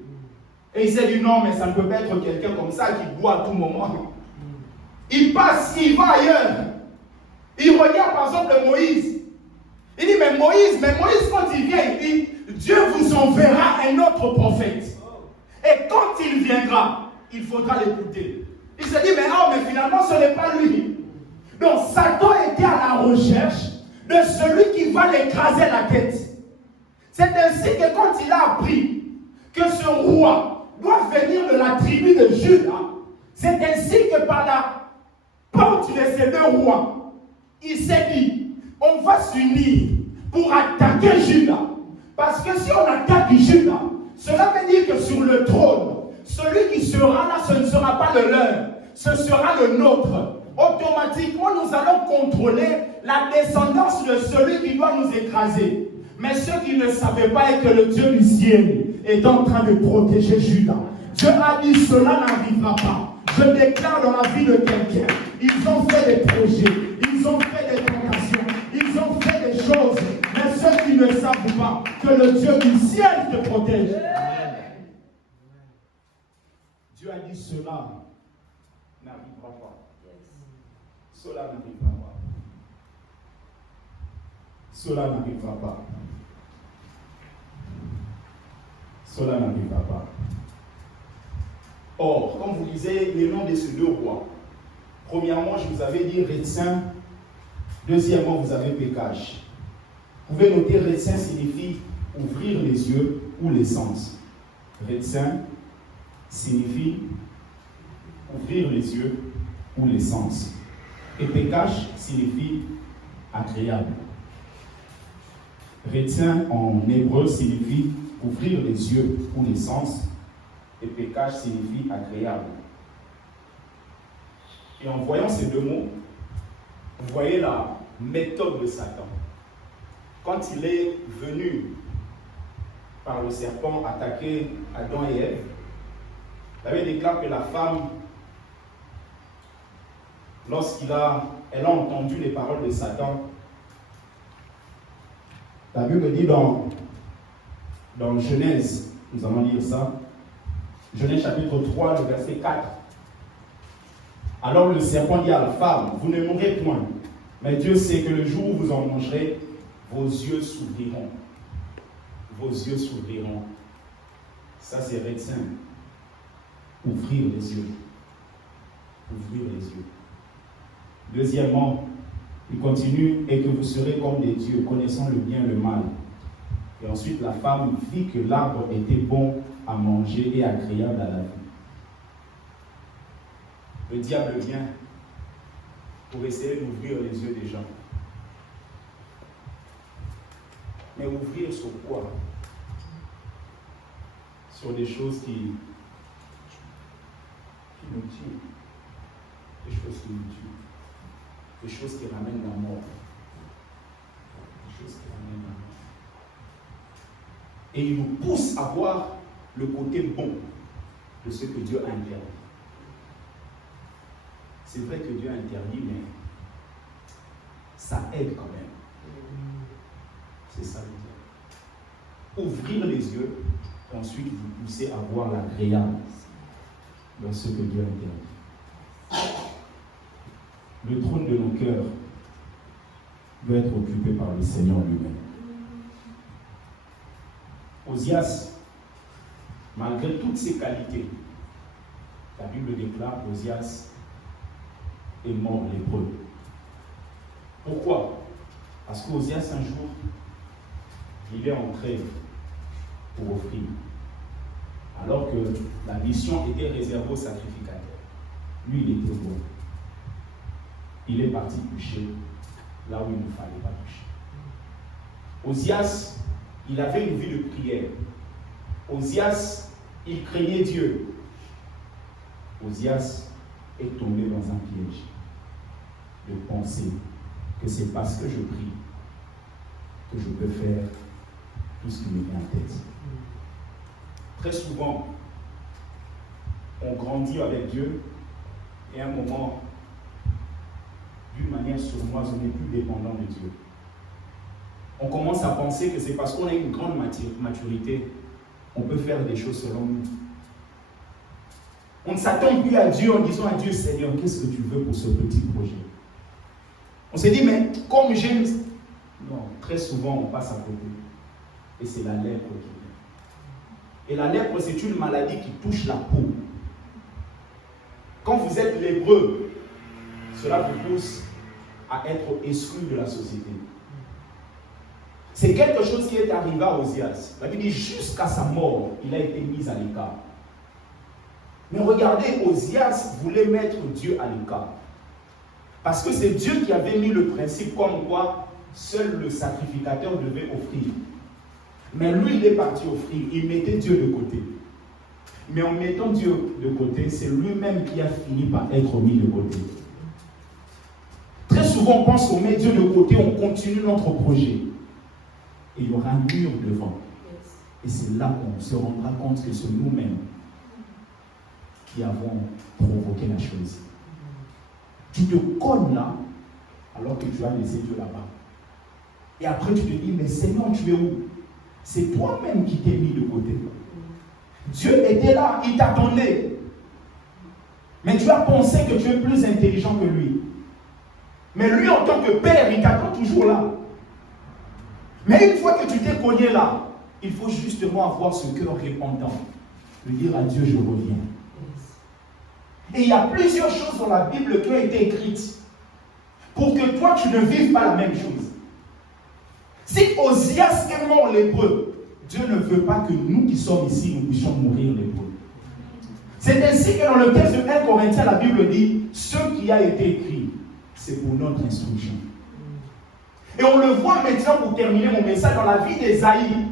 Et il s'est dit non, mais ça ne peut pas être quelqu'un comme ça qui boit à tout moment. Il passe, il va ailleurs. Il regarde par exemple Moïse. Il dit, mais Moïse, quand il vient, il dit, Dieu vous enverra un autre prophète. Et quand il viendra, il faudra l'écouter. Il se dit, mais finalement, ce n'est pas lui. Donc, Satan était à la recherche de celui qui va l'écraser la tête. C'est ainsi que quand il a appris que ce roi doit venir de la tribu de Juda, c'est ainsi que par la porte de ces deux rois, il s'est dit, on va s'unir pour attaquer Juda. Parce que si on attaque Juda, cela veut dire que sur le trône, celui qui sera là, ce ne sera pas le leur, ce sera le nôtre. Automatiquement, nous allons contrôler la descendance de celui qui doit nous écraser. Mais ceux qui ne savaient pas est que le Dieu du ciel est en train de protéger Juda. Dieu a dit, cela n'arrivera pas. Je déclare dans la vie de quelqu'un, ils ont fait des projets, ils ont fait des tentations, ils ont fait des choses ne savent pas que le Dieu du ciel te protège. Dieu a dit cela n'arrivera pas. Cela n'arrivera pas. Cela n'arrivera pas. Cela n'arrivera pas. Or, comme vous lisez les noms de ces deux rois, premièrement, je vous avais dit Rétien. Deuxièmement, vous avez Pécache. Vous pouvez noter Rétien signifie ouvrir les yeux ou les sens. Rétien signifie ouvrir les yeux ou les sens. Et Pécache signifie agréable. Rétien en hébreu signifie ouvrir les yeux ou les sens. Et Pécache signifie agréable. Et en voyant ces deux mots, vous voyez la méthode de Satan. Quand il est venu par le serpent attaquer Adam et Ève, la Bible déclare que la femme, lorsqu'elle a entendu les paroles de Satan, la Bible dit dans Genèse, nous allons lire ça, Genèse chapitre 3, le verset 4. Alors le serpent dit à la femme, vous ne mourrez point, mais Dieu sait que le jour où vous en mangerez, vos yeux s'ouvriront. Vos yeux s'ouvriront. Ça c'est Rétien. Ouvrir les yeux. Ouvrir les yeux. Deuxièmement, il continue, et que vous serez comme des dieux, connaissant le bien et le mal. Et ensuite, la femme vit que l'arbre était bon à manger et agréable à la vue. Le diable vient pour essayer d'ouvrir les yeux des gens. Mais ouvrir sur quoi? Sur des choses qui nous tuent. Des choses qui nous tuent. Des choses qui ramènent la mort. Des choses qui ramènent la mort. Et il nous pousse à voir le côté bon de ce que Dieu a interdit. C'est vrai que Dieu a interdit, mais ça aide quand même. C'est ça le dire. Ouvrir les yeux, et ensuite vous pousser à voir l'agréable dans ce que Dieu a interdit. Le trône de nos cœurs doit être occupé par le Seigneur lui-même. Osias, malgré toutes ses qualités, la Bible déclare qu'Osias est mort lépreux. Pourquoi? Parce qu'Osias, un jour, il est entré pour offrir, alors que la mission était réservée aux sacrificateurs. Lui, il était bon. Il est parti toucher là où il ne fallait pas toucher. Osias, il avait une vie de prière. Osias, il craignait Dieu. Osias est tombé dans un piège de penser que c'est parce que je prie que je peux faire tout ce qui me vient en tête. Très souvent, on grandit avec Dieu et à un moment, d'une manière sournoise, on n'est plus dépendant de Dieu. On commence à penser que c'est parce qu'on a une grande maturité, on peut faire des choses selon nous. On ne s'attend plus à Dieu en disant à Dieu, Seigneur, qu'est-ce que tu veux pour ce petit projet? On se dit, mais comme j'aime... Non, très souvent on passe à côté. Et c'est la lèpre qui vient. Et la lèpre, c'est une maladie qui touche la peau. Quand vous êtes lépreux, cela vous pousse à être exclu de la société. C'est quelque chose qui est arrivé à Osias. La Bible dit, jusqu'à sa mort, il a été mis à l'écart. Mais regardez, Osias voulait mettre Dieu à l'écart. Parce que c'est Dieu qui avait mis le principe comme quoi seul le sacrificateur devait offrir. Mais lui, il est parti offrir. Il mettait Dieu de côté. Mais en mettant Dieu de côté, c'est lui-même qui a fini par être mis de côté. Très souvent, on pense qu'on met Dieu de côté, on continue notre projet. Et il y aura un mur devant. Et c'est là qu'on se rendra compte que c'est nous-mêmes qui avons provoqué la chose. Tu te cognes là, alors que tu as laissé Dieu là-bas. Et après, tu te dis, mais Seigneur, tu es où? C'est toi-même qui t'es mis de côté. Dieu était là, il t'attendait. Mais tu as pensé que tu es plus intelligent que lui. Mais lui, en tant que père, il t'attend toujours là. Mais une fois que tu t'es cogné là, il faut justement avoir ce cœur repentant. De dire à Dieu, je reviens. Et il y a plusieurs choses dans la Bible qui ont été écrites pour que toi, tu ne vives pas la même chose. Si Osias est mort lépreux, Dieu ne veut pas que nous qui sommes ici, nous puissions mourir lépreux. C'est ainsi que dans le texte de 1 Corinthiens, la Bible dit, ce qui a été écrit, c'est pour notre instruction. Et on le voit maintenant pour terminer mon message dans la vie d'Ésaïe.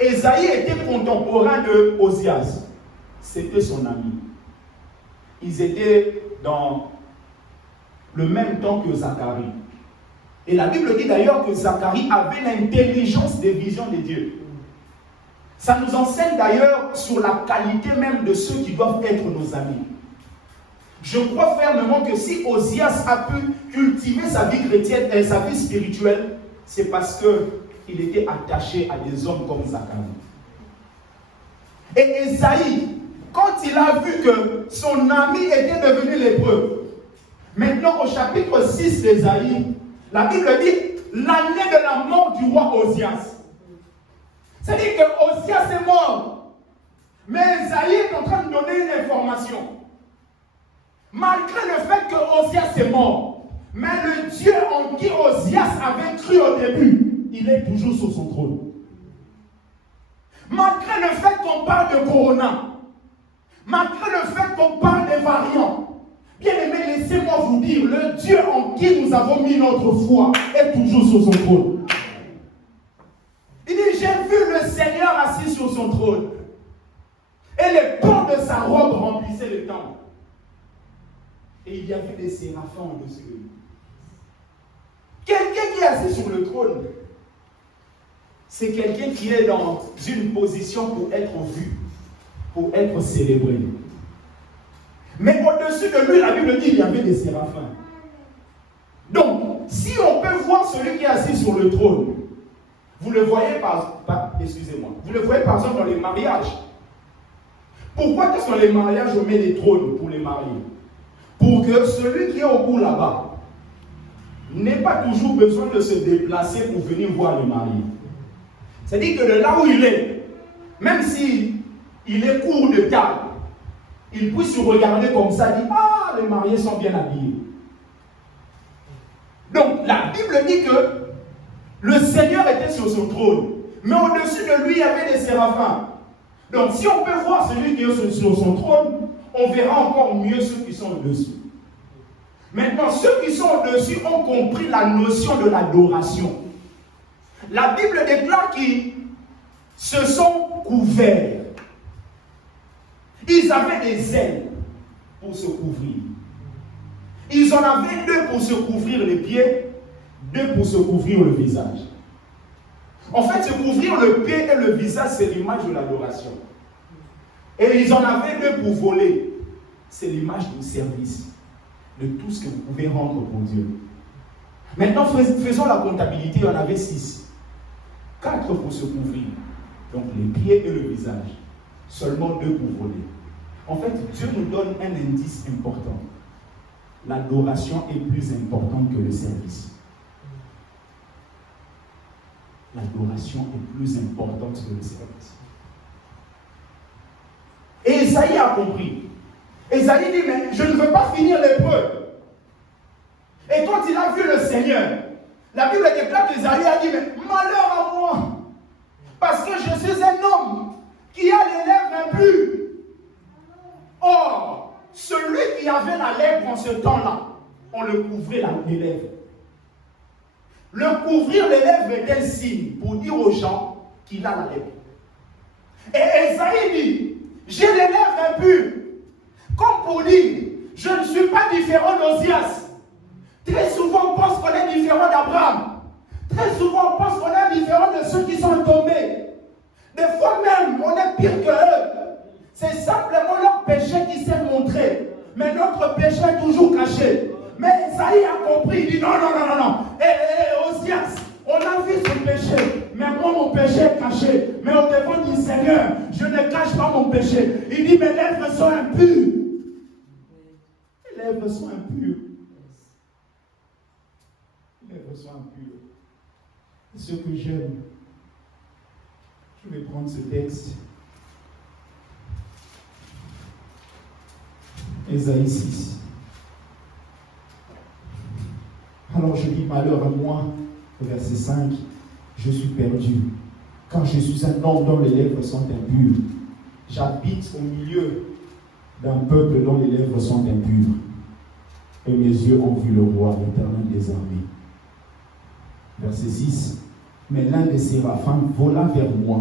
Ésaïe était contemporain de Osias. C'était son ami. Ils étaient dans le même temps que Zacharie. Et la Bible dit d'ailleurs que Zacharie avait l'intelligence des visions de Dieu. Ça nous enseigne d'ailleurs sur la qualité même de ceux qui doivent être nos amis. Je crois fermement que si Osias a pu cultiver sa vie chrétienne et sa vie spirituelle, c'est parce qu'il était attaché à des hommes comme Zacharie. Et Ésaïe, quand il a vu que son ami était devenu lépreux, maintenant au chapitre 6 d'Ésaïe, la Bible dit l'année de la mort du roi Osias. C'est-à-dire que Osias est mort, mais Ésaïe est en train de donner une information. Malgré le fait que Osias est mort, mais le Dieu en qui Osias avait cru au début, il est toujours sur son trône. Malgré le fait qu'on parle de corona, malgré le fait qu'on parle des variants, bien aimé, laissez-moi vous dire, le Dieu en qui nous avons mis notre foi est toujours sur son trône. Il dit, j'ai vu le Seigneur assis sur son trône, et les pans de sa robe remplissaient le temple. Et il y avait des séraphins au-dessus de lui. Quelqu'un qui est assis sur le trône, c'est quelqu'un qui est dans une position pour être vu, pour être célébré. Mais au-dessus de lui, la Bible dit qu'il y avait des séraphins. Donc, si on peut voir celui qui est assis sur le trône, vous le voyez vous le voyez par exemple dans les mariages. Pourquoi est-ce que dans les mariages on met des trônes pour les mariés? Pour que celui qui est au bout là-bas n'ait pas toujours besoin de se déplacer pour venir voir le marié. C'est-à-dire que de là où il est, même si il est court de table, il puisse se regarder comme ça et dire, ah, les mariés sont bien habillés. Donc la Bible dit que le Seigneur était sur son trône, mais au-dessus de lui il y avait des séraphins. Donc si on peut voir celui qui est sur son trône, on verra encore mieux ceux qui sont au-dessus. Maintenant, ceux qui sont au-dessus ont compris la notion de l'adoration. La Bible déclare qu'ils se sont couverts. Ils avaient des ailes pour se couvrir. Ils en avaient 2 pour se couvrir les pieds, 2 pour se couvrir le visage. En fait, se couvrir le pied et le visage, c'est l'image de l'adoration. Et ils en avaient 2 pour voler. C'est l'image du service, de tout ce que vous pouvez rendre pour Dieu. Maintenant, faisons la comptabilité, il y en avait 6. 4 pour se couvrir, donc les pieds et le visage. Seulement 2 pour voler. En fait, Dieu nous donne un indice important. L'adoration est plus importante que le service. L'adoration est plus importante que le service. Et Ésaïe a compris. Ésaïe dit, mais je ne veux pas finir l'épreuve. Et quand il a vu le Seigneur, la Bible déclare qu'Ésaïe a dit, mais malheur à moi, parce que je suis un homme qui a les lèvres impures. Or, celui qui avait la lèvre en ce temps-là, on le couvrait les lèvres. Le couvrir les lèvres est un signe pour dire aux gens qu'il a la lèvre. Et Ésaïe dit, j'ai les lèvres impures. Comme pour dire, je ne suis pas différent d'Osias. Très souvent, on pense qu'on est différent d'Abraham. Très souvent, on pense qu'on est différent de ceux qui sont tombés. Des fois même, on est pire que eux. C'est simplement leur péché qui s'est montré. Mais notre péché est toujours caché. Mais Esaïe a compris, il dit non. Osias, On a vu son péché, mais moi mon péché est caché. Mais au devant du Seigneur, je ne cache pas mon péché. Il dit, mes lèvres sont impures. Mes lèvres sont impures. Mes lèvres sont impures. Ce que j'aime, je vais prendre ce texte. Ésaïe 6. Alors je dis, malheur à moi, verset 5, je suis perdu, car je suis un homme dont les lèvres sont impures. J'habite au milieu d'un peuple dont les lèvres sont impures. Et mes yeux ont vu le roi, l'Éternel des armées. Verset 6. Mais l'un des séraphins vola vers moi,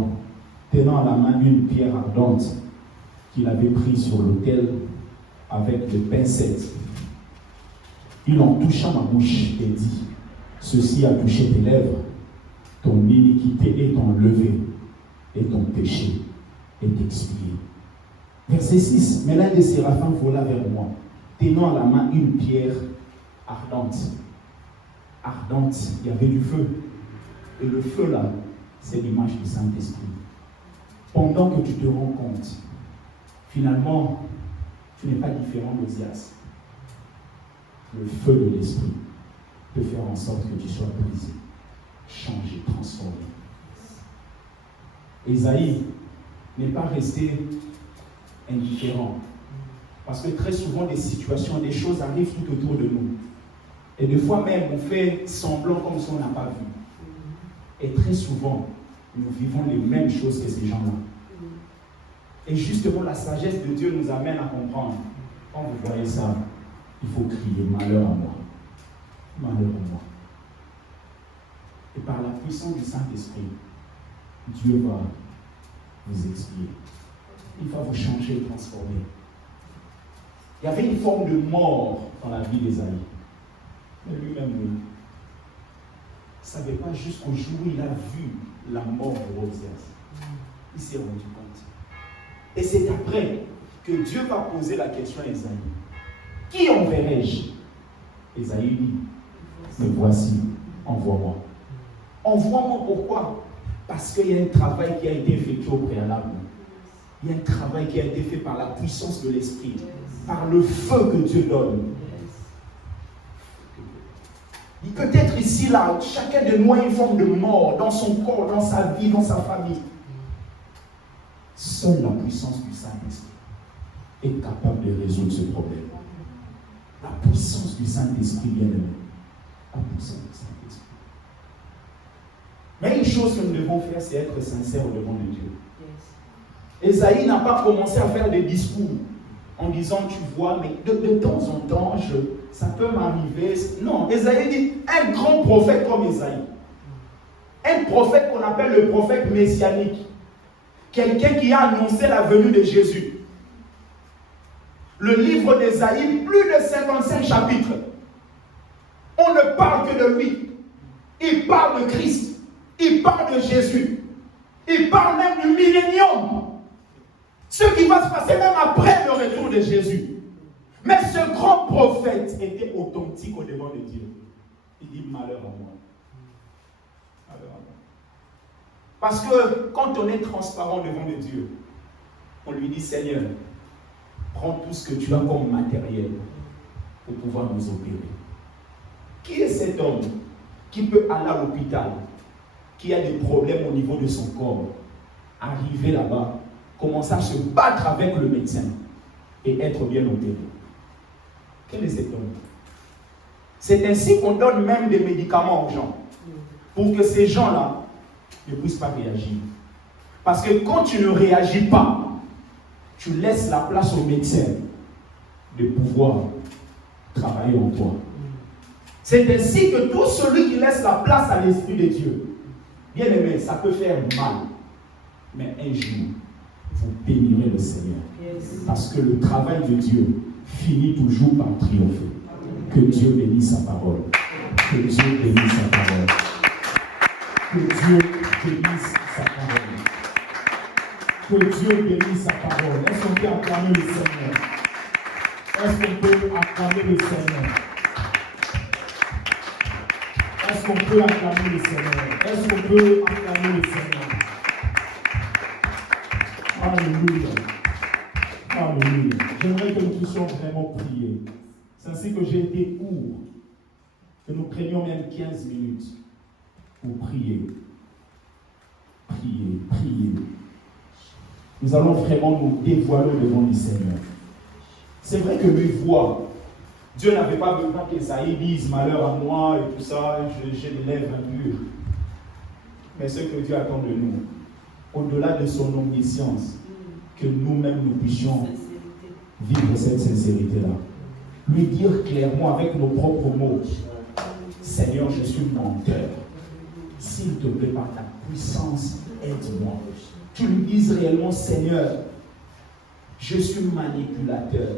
tenant à la main une pierre ardente qu'il avait prise sur l'autel avec des pincettes. Il en toucha ma bouche et dit, ceci a touché tes lèvres, ton iniquité est enlevée et ton péché est expié. Verset 6. Mais l'un des séraphins vola vers moi, tenant à la main une pierre ardente. Ardente, il y avait du feu. Et le feu là, c'est l'image du Saint-Esprit. Pendant que tu te rends compte, finalement, tu n'es pas différent d'Osias. Le feu de l'Esprit peut faire en sorte que tu sois brisé, changé, transformé. Ésaïe n'est pas resté indifférent. Parce que très souvent, des situations, des choses arrivent tout autour de nous. Et des fois même, on fait semblant comme si on n'a pas vu. Et très souvent, nous vivons les mêmes choses que ces gens-là. Et justement, la sagesse de Dieu nous amène à comprendre. Quand vous voyez ça, il faut crier malheur à moi. Malheur à moi. Et par la puissance du Saint-Esprit, Dieu va vous expier. Il va vous changer et transformer. Il y avait une forme de mort dans la vie d'Ésaïe. Mais lui-même, lui, ne savait pas jusqu'au jour où il a vu la mort de Osias. Il s'est rendu compte. Et c'est après que Dieu va poser la question à Ésaïe. Qui enverrai-je? Ésaïe dit, me voici, envoie-moi. Envoie-moi pourquoi? Parce qu'il y a un travail qui a été effectué au préalable. Il y a un travail qui a été fait par la puissance de l'Esprit, par le feu que Dieu donne. Il peut être ici, là, chacun de nous a une forme de mort dans son corps, dans sa vie, dans sa famille. Seule la puissance du Saint-Esprit est capable de résoudre ce problème. La puissance du Saint-Esprit, bien aimé. La puissance du Saint-Esprit. Mais une chose que nous devons faire, c'est être sincères au devant de Dieu. Ésaïe n'a pas commencé à faire des discours en disant, tu vois, mais de temps en temps, ça peut m'arriver. Non, Ésaïe dit, un grand prophète comme Ésaïe, un prophète qu'on appelle le prophète messianique, quelqu'un qui a annoncé la venue de Jésus. Le livre d'Ésaïe, plus de 55 chapitres. On ne parle que de lui. Il parle de Christ. Il parle de Jésus. Il parle même du millénium. Ce qui va se passer même après le retour de Jésus. Mais ce grand prophète était authentique au devant de Dieu. Il dit malheur à moi. Malheur à moi. Parce que quand on est transparent devant le Dieu, on lui dit Seigneur, prends tout ce que tu as comme matériel pour pouvoir nous opérer. Qui est cet homme qui peut aller à l'hôpital, qui a des problèmes au niveau de son corps, arriver là-bas, commencer à se battre avec le médecin et être bien opéré? Quel est cet homme? C'est ainsi qu'on donne même des médicaments aux gens, pour que ces gens-là ne puissent pas réagir. Parce que quand tu ne réagis pas, tu laisses la place au médecin de pouvoir travailler en toi. C'est ainsi que tout celui qui laisse la place à l'Esprit de Dieu, bien aimé, ça peut faire mal. Mais un jour, vous bénirez le Seigneur. Parce que le travail de Dieu finit toujours par triompher. Que Dieu bénisse sa parole. Que Dieu bénisse sa parole. Que Dieu bénisse sa parole. Que Dieu bénisse sa parole. Est-ce qu'on peut acclamer le Seigneur? Est-ce qu'on peut acclamer le Seigneur? Est-ce qu'on peut acclamer le Seigneur? Est-ce qu'on peut acclamer le Seigneur? Alléluia. Alléluia. J'aimerais que nous puissions vraiment prier. C'est ainsi que j'ai été court. Que nous prenions même 15 minutes pour prier. Prier, prier. Nous allons vraiment nous dévoiler devant le Seigneur. C'est vrai que lui voit. Dieu n'avait pas besoin qu'Esaïe dise malheur à moi et tout ça, j'ai les lèvres impures. Mais ce que Dieu attend de nous, au-delà de son omniscience, que nous-mêmes nous puissions vivre cette sincérité-là. Lui dire clairement avec nos propres mots, Seigneur, je suis menteur. S'il te plaît, par ta puissance, aide-moi. Tu lui dises réellement, Seigneur, je suis manipulateur,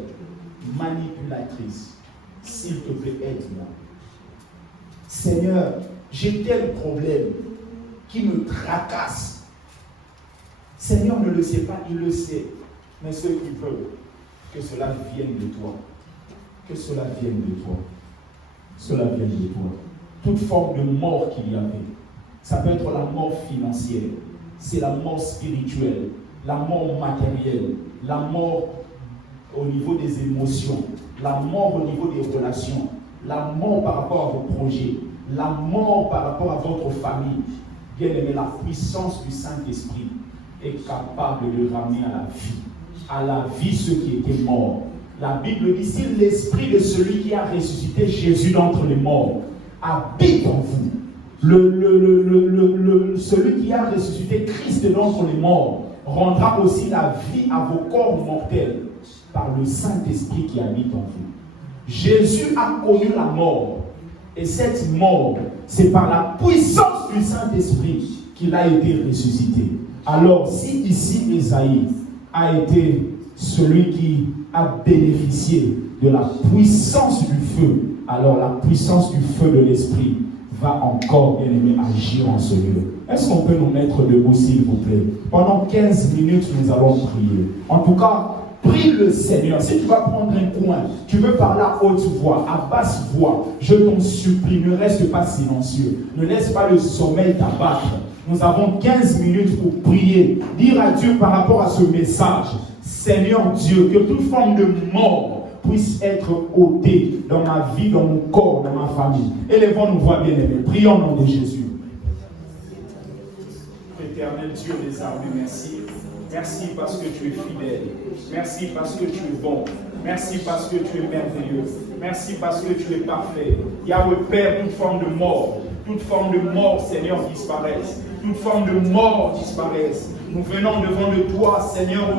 manipulatrice. S'il te plaît, aide-moi. Seigneur, j'ai tel problème qui me tracasse. Seigneur ne le sait pas, il le sait. Mais ce qu'il veut, que cela vienne de toi. Que cela vienne de toi. Cela vienne de toi. Toute forme de mort qu'il y avait. Ça peut être la mort financière. C'est la mort spirituelle. La mort matérielle. La mort au niveau des émotions. La mort au niveau des relations. La mort par rapport à vos projets. La mort par rapport à votre famille. Bien aimé, la puissance du Saint-Esprit est capable de ramener à la vie. À la vie ceux qui étaient morts. La Bible dit, si l'esprit de celui qui a ressuscité Jésus d'entre les morts habite en vous, celui qui a ressuscité Christ d'entre les morts rendra aussi la vie à vos corps mortels par le Saint-Esprit qui habite en vous. Jésus a connu la mort. Et cette mort, c'est par la puissance du Saint-Esprit qu'il a été ressuscité. Alors, si ici Esaïe a été celui qui a bénéficié de la puissance du feu, alors la puissance du feu de l'Esprit va encore, bien aimé, agir en ce lieu. Est-ce qu'on peut nous mettre debout, s'il vous plaît? Pendant 15 minutes, nous allons prier. En tout cas, prie le Seigneur. Si tu vas prendre un coin, tu veux parler à haute voix, à basse voix, je t'en supplie, ne reste pas silencieux. Ne laisse pas le sommeil t'abattre. Nous avons 15 minutes pour prier, dire à Dieu par rapport à ce message. Seigneur Dieu, que toute forme de mort puisse être ôtée dans ma vie, dans mon corps, dans ma famille. Élevons nos voix bien-aimés. Prions au nom de Jésus. Éternel Dieu des armées, merci. Merci parce que tu es fidèle. Merci parce que tu es bon. Merci parce que tu es merveilleux. Merci parce que tu es parfait. Yahweh Père, toute forme de mort, Seigneur, disparaisse. Toute forme de mort disparaisse. Nous venons devant de toi, Seigneur.